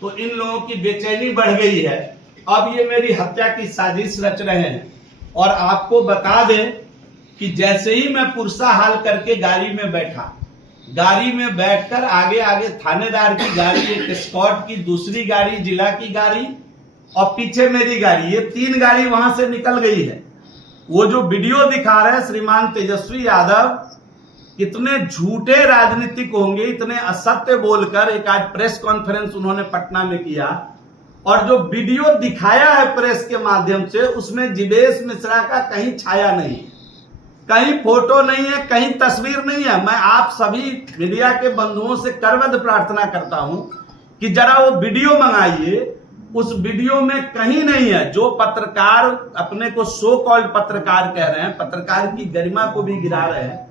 तो इन लोगों की बेचैनी बढ़ गई है। अब ये मेरी हत्या की साजिश रच रहे हैं। और आपको बता दें कि जैसे ही मैं पुरसा हाल करके गाड़ी में बैठा, गाड़ी में बैठकर आगे आगे थानेदार की गाड़ी, एक स्कॉट की दूसरी गाड़ी, जिला की गाड़ी और पीछे मेरी गाड़ी, ये 3 गाड़ी वहां से निकल गई है। वो जो वीडियो दिखा रहे हैं श्रीमान तेजस्वी यादव, कितने झूठे राजनीतिक होंगे, इतने असत्य बोलकर एक आज प्रेस कॉन्फ्रेंस उन्होंने पटना में किया, और जो वीडियो दिखाया है प्रेस के माध्यम से उसमें जिवेश मिश्रा का कहीं छाया नहीं, कहीं फोटो नहीं है, कहीं तस्वीर नहीं है। मैं आप सभी मीडिया के बंधुओं से करबद्ध प्रार्थना करता हूं कि जरा वो वीडियो मंगाइए। उस वीडियो में कहीं नहीं है जो पत्रकार अपने को सो कॉल्ड पत्रकार कह रहे हैं, पत्रकार की गरिमा को भी गिरा रहे हैं,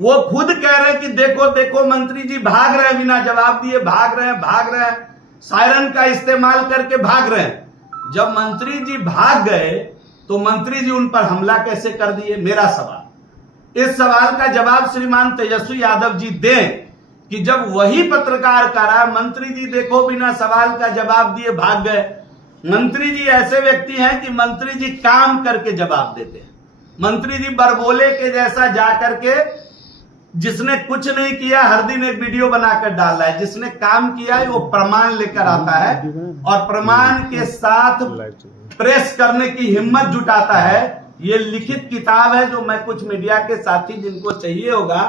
वो खुद कह रहे हैं कि देखो देखो मंत्री जी भाग रहे हैं, बिना जवाब दिए भाग रहे हैं, सायरन का इस्तेमाल करके भाग रहे हैं। जब मंत्री जी भाग गए तो मंत्री जी उन पर हमला कैसे कर दिए? मेरा सवाल, इस सवाल का जवाब श्रीमान तेजस्वी यादव जी दें कि जब वही पत्रकार करा, मंत्री जी देखो बिना सवाल का जवाब दिए भाग गए। मंत्री जी ऐसे व्यक्ति हैं कि मंत्री जी काम करके जवाब देते हैं। मंत्री जी बरबोले के जैसा जाकर के, जिसने कुछ नहीं किया हर दिन एक वीडियो बनाकर डाल रहा है, जिसने काम किया है वो प्रमाण लेकर आता है और प्रमाण के साथ प्रेस करने की हिम्मत जुटाता है। ये लिखित किताब है जो मैं कुछ मीडिया के साथी जिनको चाहिए होगा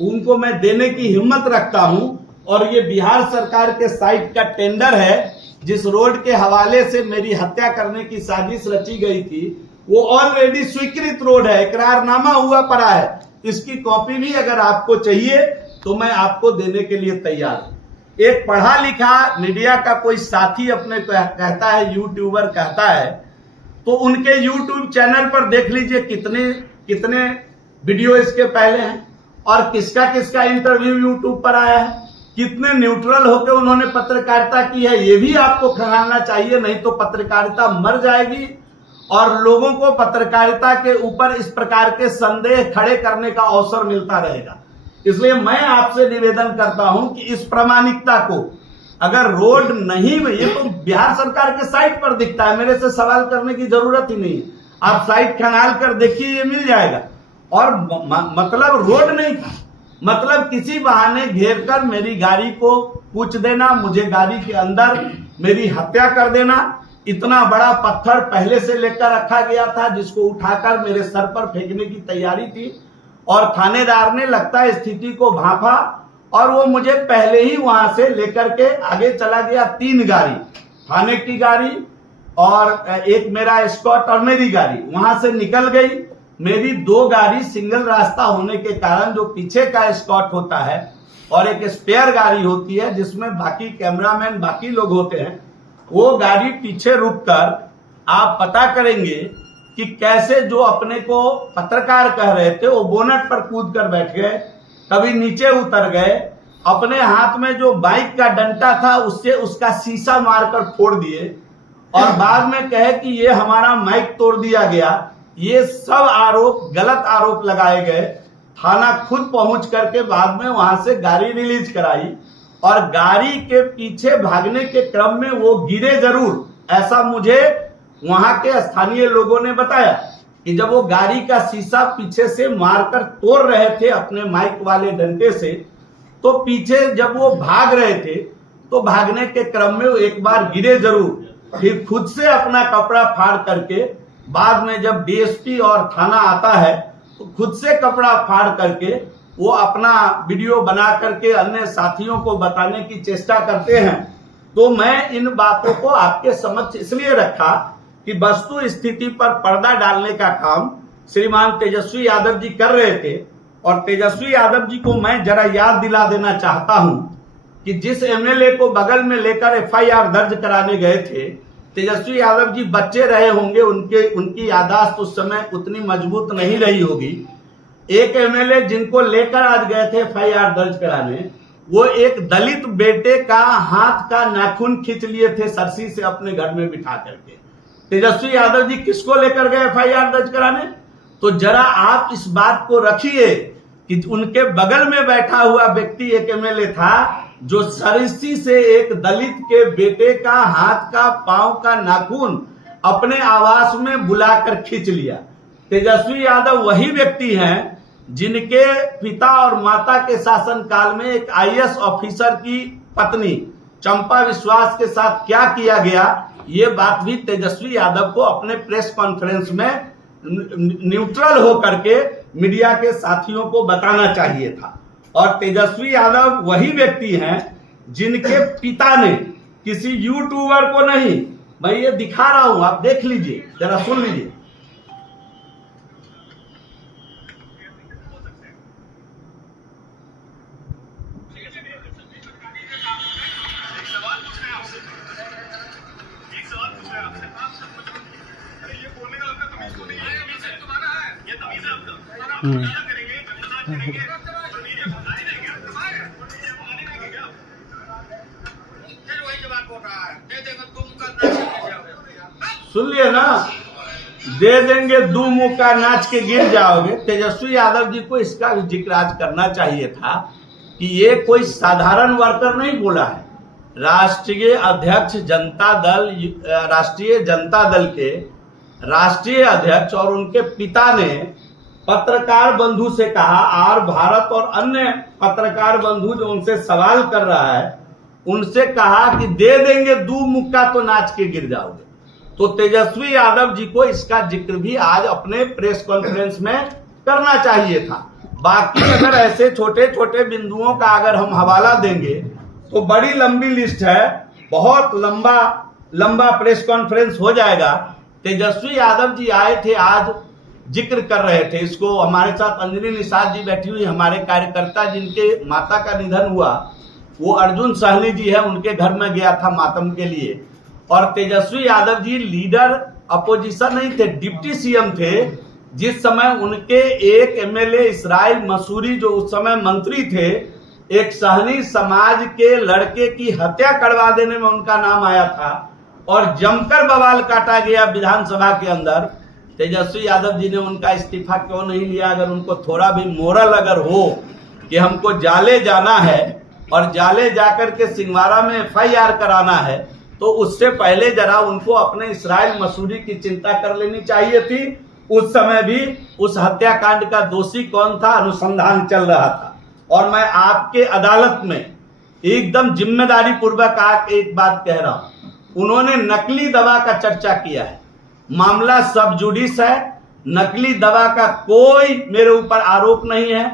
उनको मैं देने की हिम्मत रखता हूं। और ये बिहार सरकार के साइट का टेंडर है, जिस रोड के हवाले से मेरी हत्या करने की साजिश रची गई थी, वो ऑलरेडी स्वीकृत रोड है, इकरारनामा हुआ पड़ा है। इसकी कॉपी भी अगर आपको चाहिए तो मैं आपको देने के लिए तैयार हूं। एक पढ़ा लिखा मीडिया का कोई साथी अपने कहता है, यूट्यूबर कहता है, तो उनके यूट्यूब चैनल पर देख लीजिए कितने वीडियो इसके पहले हैं और किसका किसका इंटरव्यू यूट्यूब पर आया है, कितने न्यूट्रल होकर उन्होंने पत्रकारिता की है। ये भी आपको खंगालना चाहिए, नहीं तो पत्रकारिता मर जाएगी और लोगों को पत्रकारिता के ऊपर इस प्रकार के संदेह खड़े करने का अवसर मिलता रहेगा। इसलिए मैं आपसे निवेदन करता हूं कि इस प्रामाणिकता को, अगर रोड नहीं हुई, ये तो बिहार सरकार के साइट पर दिखता है, मेरे से सवाल करने की जरूरत ही नहीं है। आप साइट खंगाल कर देखिए, ये मिल जाएगा। और मतलब रोड नहीं था, मतलब किसी बहाने घेर कर मेरी गाड़ी को पूछ देना, मुझे गाड़ी के अंदर मेरी हत्या कर देना। इतना बड़ा पत्थर पहले से लेकर रखा गया था जिसको उठाकर मेरे सर पर फेंकने की तैयारी थी, और थानेदार ने लगता है स्थिति को भांपा और वो मुझे पहले ही वहां से लेकर के आगे चला गया। 3 गाड़ी, थाने की गाड़ी और एक मेरा स्कॉट और मेरी गाड़ी वहां से निकल गई। मेरी 2 गाड़ी सिंगल रास्ता होने के कारण, जो पीछे का स्कॉट होता है और एक स्पेयर गाड़ी होती है जिसमें बाकी कैमरामैन बाकी लोग होते हैं, वो गाड़ी पीछे रुककर आप पता करेंगे कि कैसे जो अपने को पत्रकार कह रहे थे वो बोनट पर कूद कर बैठ गए, कभी नीचे उतर गए, अपने हाथ में जो बाइक का डंटा था उससे उसका शीशा मारकर फोड़ दिए और बाद में कहे कि ये हमारा माइक तोड़ दिया गया। ये सब आरोप, गलत आरोप लगाए गए। थाना खुद पहुंच करके बाद में वहां से गाड़ी रिलीज कराई और गाड़ी के पीछे भागने के क्रम में वो गिरे जरूर, ऐसा मुझे वहां के स्थानीय लोगों ने बताया कि जब वो गाड़ी का शीशा पीछे से मारकर तोड़ रहे थे अपने माइक वाले डंडे से, तो पीछे जब वो भाग रहे थे तो भागने के क्रम में वो एक बार गिरे जरूर, फिर खुद से अपना कपड़ा फाड़ करके, बाद में जब डीएसपी और थाना आता है तो खुद से कपड़ा फाड़ करके वो अपना वीडियो बना करके अन्य साथियों को बताने की चेष्टा करते हैं। तो मैं इन बातों को आपके समक्ष इसलिए रखा कि वस्तु स्थिति पर पर्दा डालने का काम श्रीमान तेजस्वी यादव जी कर रहे थे। और तेजस्वी यादव जी को मैं जरा याद दिला देना चाहता हूं कि जिस एमएलए को बगल में लेकर एफआईआर दर्ज कराने गए थे, तेजस्वी यादव जी बच्चे रहे होंगे, उनकी याददाश्त उस समय उतनी मजबूत नहीं रही होगी। एक एमएलए जिनको लेकर आज गए थे एफआईआर दर्ज कराने, वो एक दलित बेटे का हाथ का नाखून खींच लिए थे सरसी से अपने घर में बिठा करके। तेजस्वी यादव जी किसको लेकर गए एफआईआर दर्ज कराने? तो जरा आप इस बात को रखिए कि उनके बगल में बैठा हुआ व्यक्ति एक एमएलए था जो सरस्ती से एक दलित के बेटे का हाथ का पांव का नाखून अपने आवास में बुलाकर खींच लिया। तेजस्वी यादव वही व्यक्ति हैं जिनके पिता और माता के शासनकाल में एक आईएएस ऑफिसर की पत्नी चंपा विश्वास के साथ क्या किया गया, ये बात भी तेजस्वी यादव को अपने प्रेस कॉन्फ्रेंस में न्यूट्रल होकर के मीडिया के साथियों को बताना चाहिए था। और तेजस्वी यादव वही व्यक्ति हैं जिनके पिता ने किसी यूट्यूबर को नहीं, मैं ये दिखा रहा हूं, आप देख लीजिए, जरा सुन लीजिए। सुन लिए ना, दे देंगे दो मुक्का नाच के गिर जाओगे। तेजस्वी यादव जी को इसका भी जिक्र आज करना चाहिए था कि ये कोई साधारण वर्कर नहीं बोला है। राष्ट्रीय अध्यक्ष जनता दल, राष्ट्रीय जनता दल के राष्ट्रीय अध्यक्ष और उनके पिता ने पत्रकार बंधु से कहा, और भारत और अन्य पत्रकार बंधु जो उनसे सवाल कर रहा है उनसे कहा कि दे देंगे दो मुक्का तो नाच के गिर जाओगे। तो तेजस्वी यादव जी को इसका जिक्र भी आज अपने प्रेस कॉन्फ्रेंस में करना चाहिए था। बाकी अगर ऐसे छोटे छोटे बिंदुओं का अगर हम हवाला देंगे तो बड़ी लंबी लिस्ट है, बहुत लंबा प्रेस कॉन्फ्रेंस हो जाएगा। तेजस्वी यादव जी आए थे, आज जिक्र कर रहे थे इसको। हमारे साथ अंजलि निषाद जी बैठी हुई, हमारे कार्यकर्ता जिनके माता का निधन हुआ वो अर्जुन सहनी जी है, उनके घर में गया था मातम के लिए। और तेजस्वी यादव जी लीडर अपोजिशन नहीं थे, डिप्टी सीएम थे। जिस समय उनके एक एमएलए इसराइल मसूरी जो उस समय मंत्री थे, एक सहनी समाज के लड़के की हत्या करवा देने में उनका नाम आया था और जमकर बवाल काटा गया विधानसभा के अंदर। तेजस्वी यादव जी ने उनका इस्तीफा क्यों नहीं लिया? अगर उनको थोड़ा भी मोरल अगर हो कि हमको जाले जाना है और जाले जाकर के सिंहवाड़ा में एफआईआर कराना है, तो उससे पहले जरा उनको अपने इसराइल मसूरी की चिंता कर लेनी चाहिए थी। उस समय भी उस हत्याकांड का दोषी कौन था, अनुसंधान चल रहा था। और मैं आपके अदालत में एकदम जिम्मेदारी पूर्वक एक बात कह रहा हूं, उन्होंने नकली दवा का चर्चा किया है। मामला सब जुडिस है, नकली दवा का कोई मेरे ऊपर आरोप नहीं है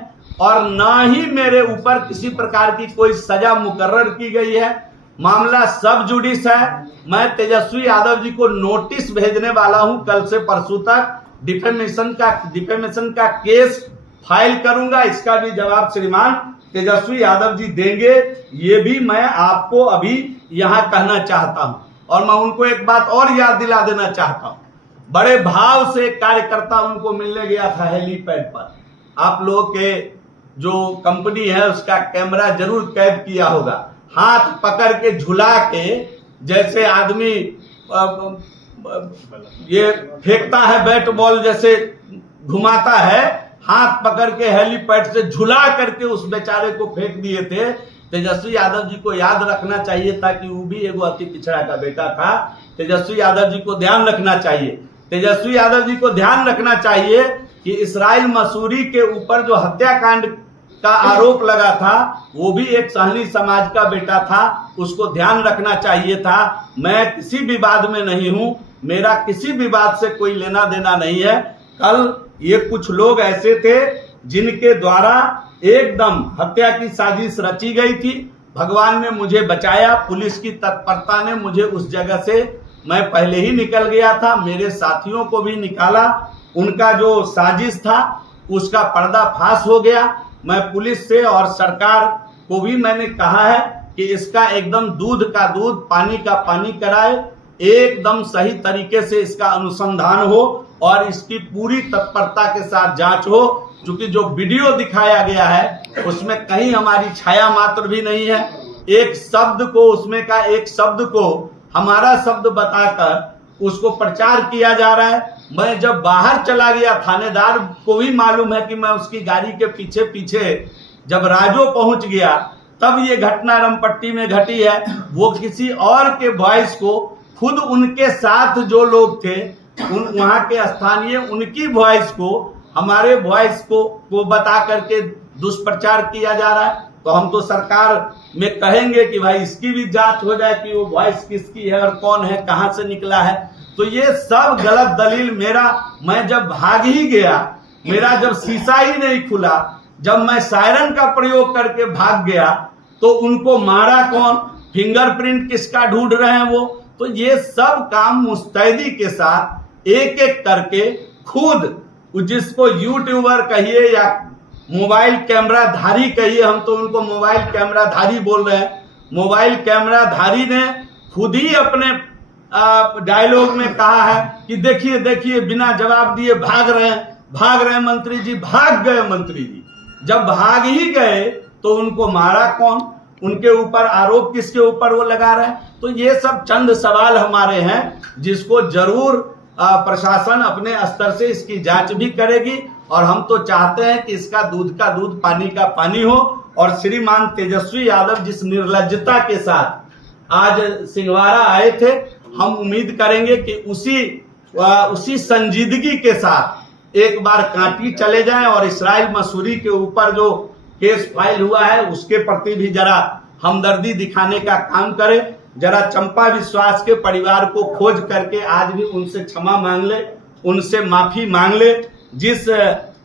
और ना ही मेरे ऊपर किसी प्रकार की कोई सजा मुकर्रर की गई है। मामला सब जुडिस है। मैं तेजस्वी यादव जी को नोटिस भेजने वाला हूं, कल से परसों तक डिफेमेशन का केस फाइल करूंगा। इसका भी जवाब श्रीमान तेजस्वी यादव जी देंगे, ये भी मैं आपको अभी यहां कहना चाहता हूं। और मैं उनको एक बात और याद दिला देना चाहता हूं, बड़े भाव से कार्यकर्ता उनको मिलने गया था हेलीपैड पर। आप लोगों के जो कंपनी है उसका कैमरा जरूर कैद किया होगा। हाथ पकड़ के झुला के, जैसे आदमी ये फेंकता है बैट बॉल जैसे घुमाता है, हाथ पकड़ के हेलीपैड से झुला करके उस बेचारे को फेंक दिए थे। तेजस्वी यादव जी को याद रखना चाहिए था कि वो भी एगो अति पिछड़ा का बेटा था। तेजस्वी यादव जी को ध्यान रखना चाहिए। तेजस्वी यादव जी को ध्यान रखना चाहिए कि इसराइल मसूरी के ऊपर जो हत्याकांड का आरोप लगा था वो भी एक सहनी समाज का बेटा था, उसको ध्यान रखना चाहिए था। मैं किसी विवाद में नहीं हूं, मेरा किसी विवाद से कोई लेना देना नहीं है। कल ये कुछ लोग ऐसे थे जिनके द्वारा एकदम हत्या की साजिश रची गई थी। भगवान ने मुझे बचाया, पुलिस की तत्परता ने मुझे उस जगह से, मैं पहले ही निकल गया था, मेरे साथियों को भी निकाला। उनका जो साजिश था उसका पर्दाफाश हो गया। मैं पुलिस से और सरकार को भी मैंने कहा है कि इसका एकदम दूध का दूध, पानी का पानी कराए, एकदम सही तरीके से इसका अनुसंधान हो और इसकी पूरी तत्परता के साथ जांच हो। क्योंकि जो वीडियो दिखाया गया है उसमें कहीं हमारी छाया मात्र भी नहीं है। एक शब्द को, उसमें का एक शब्द को हमारा शब्द बताकर उसको प्रचार किया जा रहा है। मैं जब बाहर चला गया, थानेदार को भी मालूम है कि मैं उसकी गाड़ी के पीछे पीछे जब राजो पहुंच गया तब ये घटना रामपट्टी में घटी है। वो किसी और के वॉइस को, खुद उनके साथ जो लोग थे वहां के स्थानीय, उनकी वॉइस को हमारे वॉइस को बता करके दुष्प्रचार किया जा रहा है। तो हम तो सरकार में कहेंगे कि भाई इसकी भी जांच हो जाए कि वो वॉइस किसकी है और कौन है, कहां से निकला है। तो ये सब गलत दलील। मैं जब भाग ही गया, मेरा जब शीशा ही नहीं खुला, जब मैं सायरन का प्रयोग करके भाग गया, तो उनको मारा कौन, फिंगरप्रिंट किसका ढूंढ रहे हैं वो। तो ये सब काम मुस्तैदी के साथ एक एक करके खुद, जिसको यूट्यूबर कहिए या मोबाइल कैमरा धारी कहिए, हम तो उनको मोबाइल कैमरा धारी बोल रहे हैं, मोबाइल कैमरा धारी ने खुद ही अपने डायलॉग में कहा है कि देखिए देखिए बिना जवाब दिए भाग रहे हैं मंत्री जी, भाग गए मंत्री जी। जब भाग ही गए तो उनको मारा कौन, उनके ऊपर आरोप किसके ऊपर वो लगा रहे हैं। तो ये सब चंद सवाल हमारे हैं जिसको जरूर प्रशासन अपने स्तर से इसकी जांच भी करेगी। और हम तो चाहते हैं कि इसका दूध का दूध पानी का पानी हो। और श्रीमान तेजस्वी यादव जिस निर्लज्जता के साथ आज सिंहवाड़ा आए थे, हम उम्मीद करेंगे कि उसी संजीदगी के साथ एक बार कांटी चले जाएं और इसराइल मसूरी के ऊपर जो केस फाइल हुआ है उसके प्रति भी जरा हमदर्दी दिखाने का काम करें। जरा चंपा विश्वास के परिवार को खोज करके आज भी उनसे क्षमा मांग ले, उनसे माफी मांग ले। जिस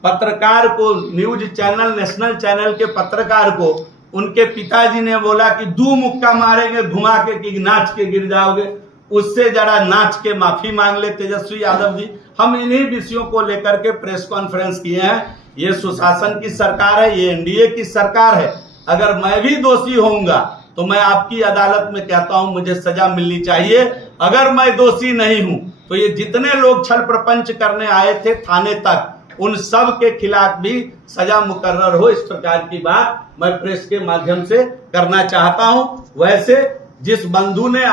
पत्रकार को, न्यूज चैनल, नेशनल चैनल के पत्रकार को उनके पिताजी ने बोला कि 2 मुक्का मारेंगे घुमा के कि नाच के गिर जाओगे, उससे जरा नाच के माफी मांग ले तेजस्वी यादव जी। हम इन्हीं विषयों को लेकर के प्रेस कॉन्फ्रेंस किए हैं। ये सुशासन की सरकार है, ये एनडीए की सरकार है। अगर मैं भी दोषी होऊंगा तो मैं आपकी अदालत में कहता हूं मुझे सजा मिलनी चाहिए। अगर मैं दोषी नहीं हूं तो ये जितने लोग छल प्रपंच करने आए थे थाने तक, उन सब के खिलाफ भी सजा मुकर्रर हो, इस प्रकार की बात मैं प्रेस के माध्यम से करना चाहता हूं। वैसे जिस बंधु ने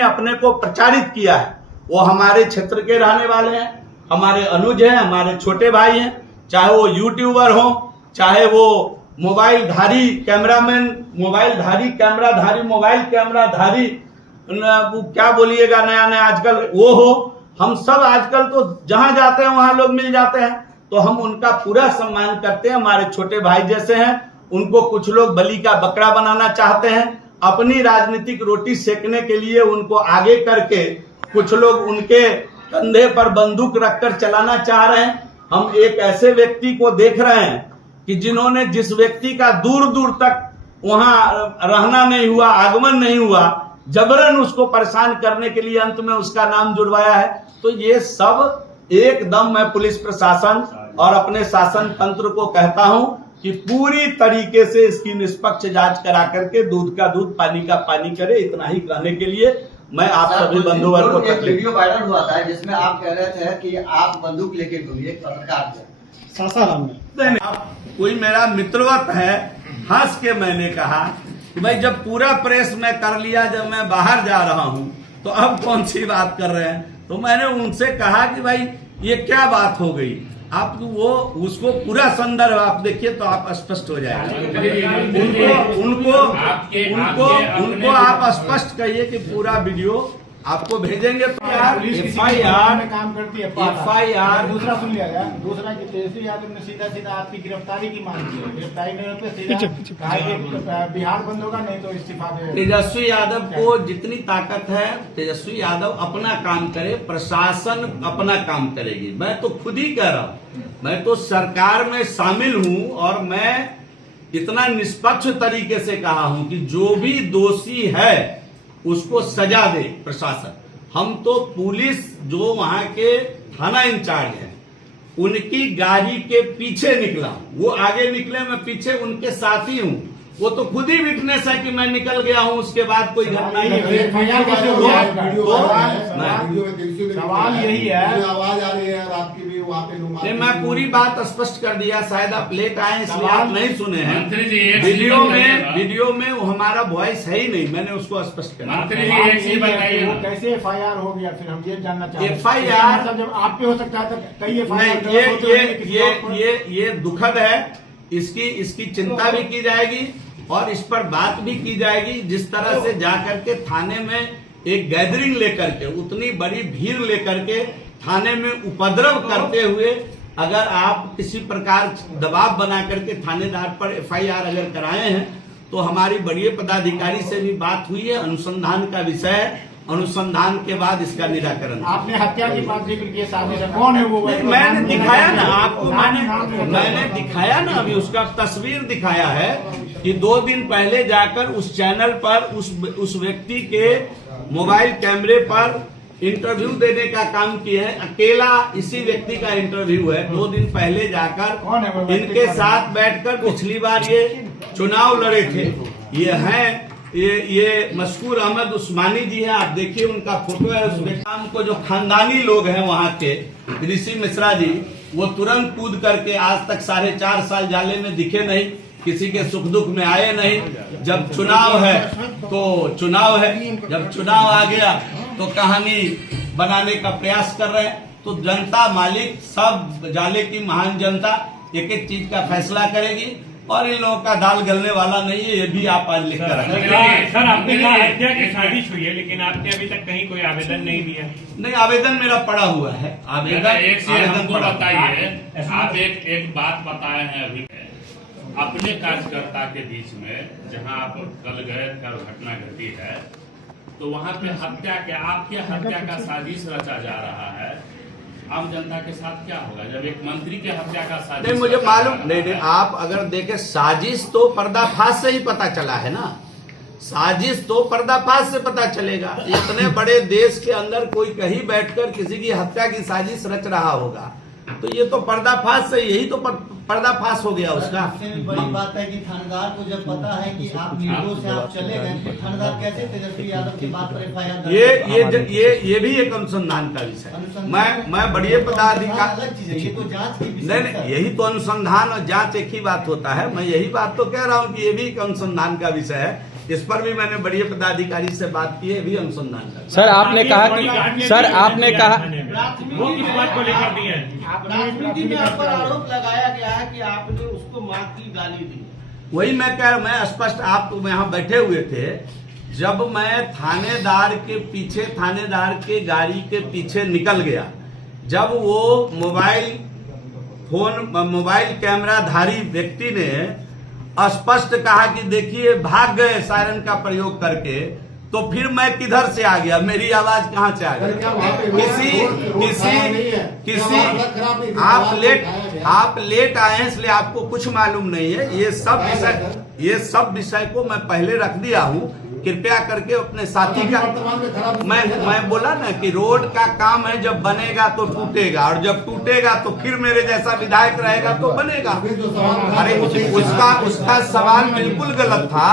अपने को प्रचारित किया है वो हमारे क्षेत्र के रहने वाले हैं, हमारे अनुज हैं, हमारे छोटे भाई हैं। चाहे वो यूट्यूबर हो, चाहे वो मोबाइल कैमरा धारी वो क्या बोलिएगा नया आजकल वो हो। हम सब आजकल तो जहां जाते हैं वहां लोग मिल जाते हैं, तो हम उनका पूरा सम्मान करते हैं। हमारे छोटे भाई जैसे हैं। उनको कुछ लोग बलि का बकरा बनाना चाहते हैं, अपनी राजनीतिक रोटी सेकने के लिए उनको आगे करके कुछ लोग उनके कंधे पर बंदूक रखकर चलाना चाह रहे हैं। हम एक ऐसे व्यक्ति को देख रहे हैं कि जिस व्यक्ति का दूर दूर तक वहां रहना नहीं हुआ, आगमन नहीं हुआ, जबरन उसको परेशान करने के लिए अंत में उसका नाम जुड़वाया है। तो ये सब एकदम मैं पुलिस प्रशासन और अपने शासन तंत्र को कहता हूं कि पूरी तरीके से इसकी निष्पक्ष जांच करा करके दूध का दूध पानी का पानी करे। इतना ही कहने के लिए मैं आप सभी बंधुवर्ग को एक वीडियो वायरल हुआ था जिसमें आप कह रहे थे कि आप बंदूक लेके घूमिए पत्रकार से सासाराम में। कोई मेरा मित्रवत है, हंस के मैंने कहा कि भाई जब पूरा प्रेस में कर लिया, जब मैं बाहर जा रहा हूं तो अब कौन सी बात कर रहे हैं। तो मैंने उनसे कहा कि भाई ये क्या बात हो गई, आप वो उसको पूरा संदर्भ आप देखिए तो आप स्पष्ट हो जाएगा। उनको आप स्पष्ट कहिए कि पूरा वीडियो आपको भेजेंगे। तो एफआईआर में काम करती है, एफआईआर दूसरा सुन लिया गया। दूसरा कि तेजस्वी यादव ने सीधा आपकी गिरफ्तारी की मांग की है, गिरफ्तारी नहीं होते सीधा बिहार बंद होगा, नहीं तो इस्तीफा दे। तेजस्वी यादव को जितनी ताकत है, तेजस्वी यादव अपना काम करे, प्रशासन अपना काम करेगी। मैं तो खुद ही कह रहा हूँ, मैं तो सरकार में शामिल हूँ और मैं इतना निष्पक्ष तरीके से कहा हूँ कि जो भी दोषी है उसको सजा दे प्रशासन। हम तो पुलिस जो वहां के थाना इंचार्ज है उनकी गाड़ी के पीछे निकला, वो आगे निकले, मैं पीछे उनके साथ ही हूँ। वो तो खुद ही विटनेस है कि मैं निकल गया हूँ, उसके बाद कोई घटना नहीं है। सवाल यही है, आवाज आ रही है रात की भी वहाँ पे। मैं पूरी बात स्पष्ट कर दिया, शायद आप लेट आए इसलिए आप नहीं सुने हैं। वीडियो में वो हमारा वॉइस है ही नहीं, मैंने उसको स्पष्ट कर दिया। कैसे एफआईआर हो गया, फिर हम ये जानना चाहते हैं। एफआईआर जब आप पे हो सकता है तो कई नहीं, ये दुखद है इसकी चिंता भी की जाएगी और इस पर बात भी की जाएगी। जिस तरह से जाकर के थाने में एक गैदरिंग लेकर के, उतनी बड़ी भीड़ लेकर के थाने में उपद्रव करते हुए अगर आप किसी प्रकार दबाव बना करके थानेदार पर एफआईआर अगर कराए हैं तो हमारी बड़ी पदाधिकारी से भी बात हुई है। अनुसंधान का विषय है, अनुसंधान के बाद इसका निराकरण। आपने हत्या की बात जिक्र की, साजिश है, कौन है वो? मैंने दिखाया ना आपको, मैंने दिखाया ना, अभी उसका तस्वीर दिखाया है कि 2 दिन पहले जाकर उस चैनल पर उस व्यक्ति के मोबाइल कैमरे पर इंटरव्यू देने का काम किए हैं। अकेला इसी व्यक्ति का इंटरव्यू है। 2 दिन पहले जाकर इनके साथ बैठकर पिछली बार ये चुनाव लड़े थे। ये हैं ये मशकूर अहमद उस्मानी जी हैं, आप देखिए उनका फोटो है। उस व्यक्ति को जो खानदानी लोग हैं वहाँ के ऋषि मिश्रा जी, वो तुरंत कूद करके आज तक 4.5 साल जाले में दिखे नहीं, किसी के सुख दुख में आए नहीं। जब चुनाव है तो चुनाव है, जब चुनाव आ गया तो कहानी बनाने का प्रयास कर रहे हैं। तो जनता मालिक, सब जाले की महान जनता एक एक चीज का फैसला करेगी और इन लोगों का दाल गलने वाला नहीं है, ये भी आप आज लिख कर रखें। सर, आपने कहा हत्या की साजिश हुई है, लेकिन आपने अभी तक कहीं कोई आवेदन नहीं दिया। नहीं, आवेदन मेरा पड़ा हुआ है। आवेदन बताइए, आप एक बात बताए हैं अभी अपने कार्यकर्ता के बीच में, जहां आप कल गए, कल घटना घटी है, तो वहां पे आपके हत्या का साजिश रचा जा रहा है। आम जनता के साथ क्या होगा जब एक मंत्री के हत्या का साजिश? नहीं, मुझे मालूम नहीं। आप अगर देखें, साजिश तो पर्दाफाश से ही पता चला है ना। साजिश तो पर्दाफाश से पता चलेगा। इतने बड़े देश के अंदर कोई कहीं बैठकर किसी की हत्या की साजिश रच रहा होगा तो ये तो पर्दाफाश से, यही तो पर्दाफाश हो गया उसका। बड़ी बात है कि थानेदार को जब पता है कि आप निर्दोष से आप चले गए, तो थानेदार कैसे तेजस्वी यादव की बात पर एफआईआर? ये भी एक अनुसंधान का विषय। मैं बड़ी पदाधिकारी, ये तो जांच की विषय नहीं, यही तो अनुसंधान और जांच एक ही बात होता है। मैं यही बात तो कह रहा हूँ कि ये भी एक अनुसंधान का विषय है। इस पर भी मैंने बड़ी पदाधिकारी से बात की है, भी अनुसंधान का। सर आपने कहा कि वो किस बात को लेकर दिए हैं? राजनीति में आप पर आरोप लगाया गया है कि आपने उसको मां की गाली दी। वही मैं कह रहा, मैं स्पष्ट, आप तो यहाँ बैठे हुए थे, जब मैं थानेदार के पीछे, थानेदार के गाड़ी के पीछे निकल गया, जब वो मोबाइल कैमराधारी व्यक्ति ने स्पष्ट कहा कि देखिए भाग गए सायरन का प्रयोग करके, तो फिर मैं किधर से आ गया? मेरी आवाज कहाँ से आ गई? किसी आप लेट आए हैं इसलिए आपको कुछ मालूम नहीं है। ये सब विषय को मैं पहले रख दिया हूँ। कृपया करके अपने साथी का, मैं बोला ना कि रोड का काम है, जब बनेगा तो टूटेगा, और जब टूटेगा तो फिर मेरे जैसा विधायक रहेगा तो बनेगा। अरे उसका सवाल बिल्कुल गलत था।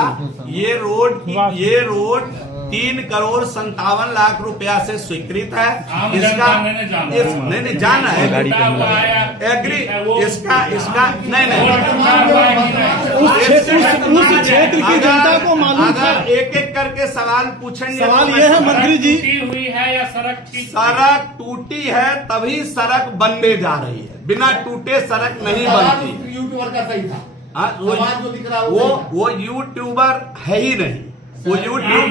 ये रोड 3,57,00,000 रुपया से स्वीकृत है। इसका नहीं जाना है, एग्री, इसका नहीं उस क्षेत्र की जनता को मालूम था। एक एक करके सवाल पूछेंगे। सवाल ये है मंत्री जी, हुई है या सड़क टूटी है तभी सड़क बनने जा रही है, बिना टूटे सड़क नहीं बनती। यूट्यूबर का सही था, वो यूट्यूबर है ही नहीं, वो यूट्यूब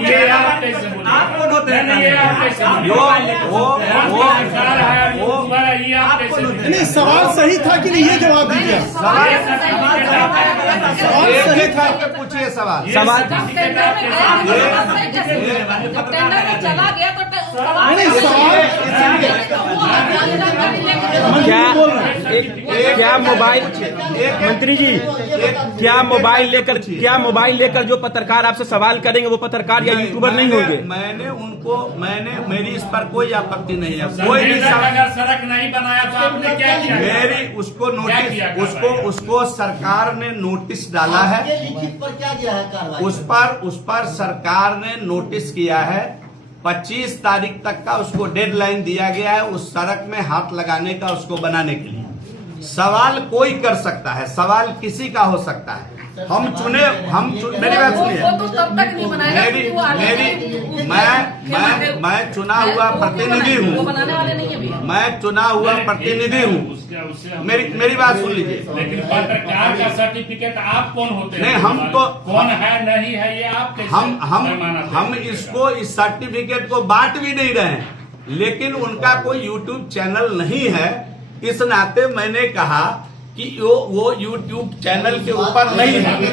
नहीं, सवाल सही था कि नहीं, ये जवाब दीजिए। सवाल सही था, पूछिए सवाल। चला गया तो क्या मोबाइल, मंत्री जी, क्या मोबाइल लेकर जो पत्रकार आपसे सवाल करेंगे वो पत्रकार या यूट्यूबर नहीं होंगे? मैंने मेरी इस पर कोई आपत्ति नहीं है। कोई भी सड़क नहीं बनाया तो आपने क्या किया? मेरी उसको सरकार ने नोटिस डाला है। लिखित पर क्या किया है कार्रवाई? उस पर सरकार ने नोटिस किया है। 25 तारीख तक का उसको डेडलाइन दिया गया है, उस सड़क में हाथ लगाने का, उसको बनाने के लिए। सवाल कोई कर सकता है, सवाल किसी का हो सकता है, मेरी बात सुनिए। वो तो तब तक नहीं बनाएगा क्योंकि वो मैं चुना हुआ प्रतिनिधि हूँ। वो बनाने वाले नहीं है भैया। मैं चुना हुआ प्रतिनिधि हूँ। मेरी बात सुन लीजिए। लेकिन पत्रकार का सर्टिफिकेट आप कौन होते हैं? नहीं, हम तो कौन है नहीं है ये आप कैसे हम इसको इस सर्टिफिकेट को बांट भी नहीं रहे हैं, लेकिन उनका कोई यूट्यूब चैनल नहीं है, इस नाते मैंने कहा कि वो यूट्यूब चैनल के ऊपर नहीं है। अगर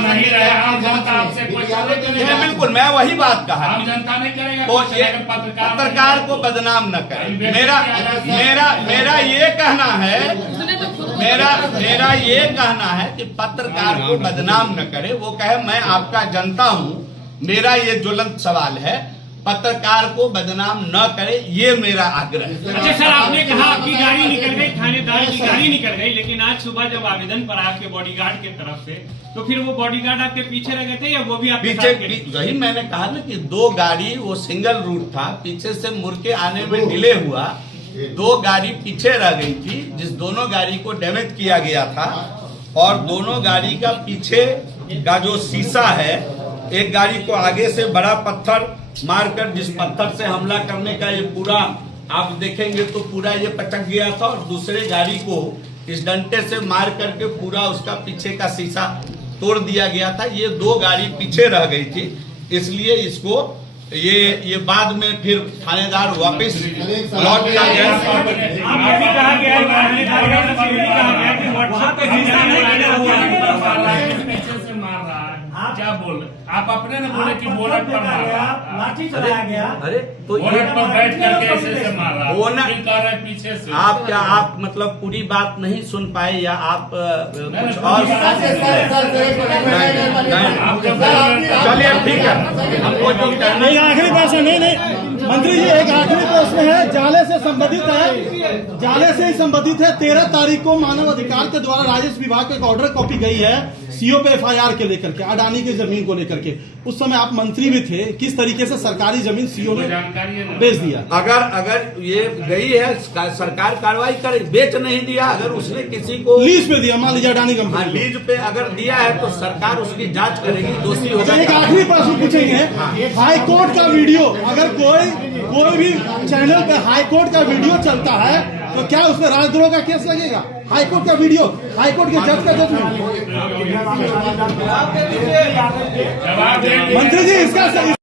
नहीं रहे आम जनता आपसे कोई बिल्कुल, मैं वही बात कहा। आम जनता नहीं करेगा तो ये पत्रकार को बदनाम न करें। मेरा ये कहना है, मेरा ये कहना है कि पत्रकार को बदनाम न करे। वो कहे मैं आपका जनता हूँ, मेरा ये ज्वलंत सवाल है, पत्रकार को बदनाम न करे, ये मेरा आग्रह है। अच्छा सर, आपने कहा आपकी गाड़ी निकल गई, थानेदार की गाड़ी निकल गई, लेकिन आज सुबह जब आवेदन पर आपके बॉडीगार्ड की तरफ से, तो फिर वो बॉडीगार्ड आपके पीछे रह गए थे या वो भी आपके साथ गए? वही मैंने कहा ना कि 2 गाड़ी, वो सिंगल रूट था, पीछे से मुड़ के आने में डिले हुआ, 2 गाड़ी पीछे रह गई थी, जिस दोनों गाड़ी को डैमेज किया गया था। और दोनों गाड़ी का पीछे का जो शीशा है, एक गाड़ी को आगे से बड़ा पत्थर मारकर, जिस पत्थर से हमला करने का ये पूरा आप देखेंगे तो पूरा ये पटक गया था, और दूसरे गाड़ी को इस डंडे से मार करके पूरा उसका पीछे का शीशा तोड़ दिया गया था। ये 2 गाड़ी पीछे रह गई थी, इसलिए इसको ये बाद में फिर थानेदार वापस लौट किया गया। क्या बोल रहे? आप अपने ने बोले कि बोनट पर मारा, लाठी चलाया गया। अरे तो बोनट पर बैठ करके ऐसे से मारा, बोनट कर रहे पीछे से। आप मतलब पूरी बात नहीं सुन पाए, या आप कुछ और? चलिए ठीक है, हमको जो एक आखिरी प्रश्न, नहीं मंत्री जी, एक आखिरी प्रश्न है, जाले से संबंधित है, जाले से ही संबंधित है। 13 तारीख को मानव अधिकार के द्वारा राजस्व विभाग को एक ऑर्डर कॉपी गई है सीओ पे FIR के लेकर के, अडानी की जमीन को लेकर के। उस समय आप मंत्री भी थे, किस तरीके से सरकारी जमीन सीओ ने बेच दिया? अगर ये गई है, सरकार कार्रवाई करे। बेच नहीं दिया, अगर उसने किसी को लीज पे दिया, मान लीजिए अडानी कंपनी, लीज पे अगर दिया है तो सरकार उसकी जांच करेगी, दोषी होगा। एक आखिरी प्रश्न पूछेंगे, हाई कोर्ट का वीडियो, अगर कोई भी चैनल पे हाई कोर्ट का वीडियो चलता है तो क्या उसमें राजद्रोह का केस लगेगा? हाई कोर्ट का वीडियो, हाई कोर्ट के जज का जजमेंट। मंत्री जी, इसका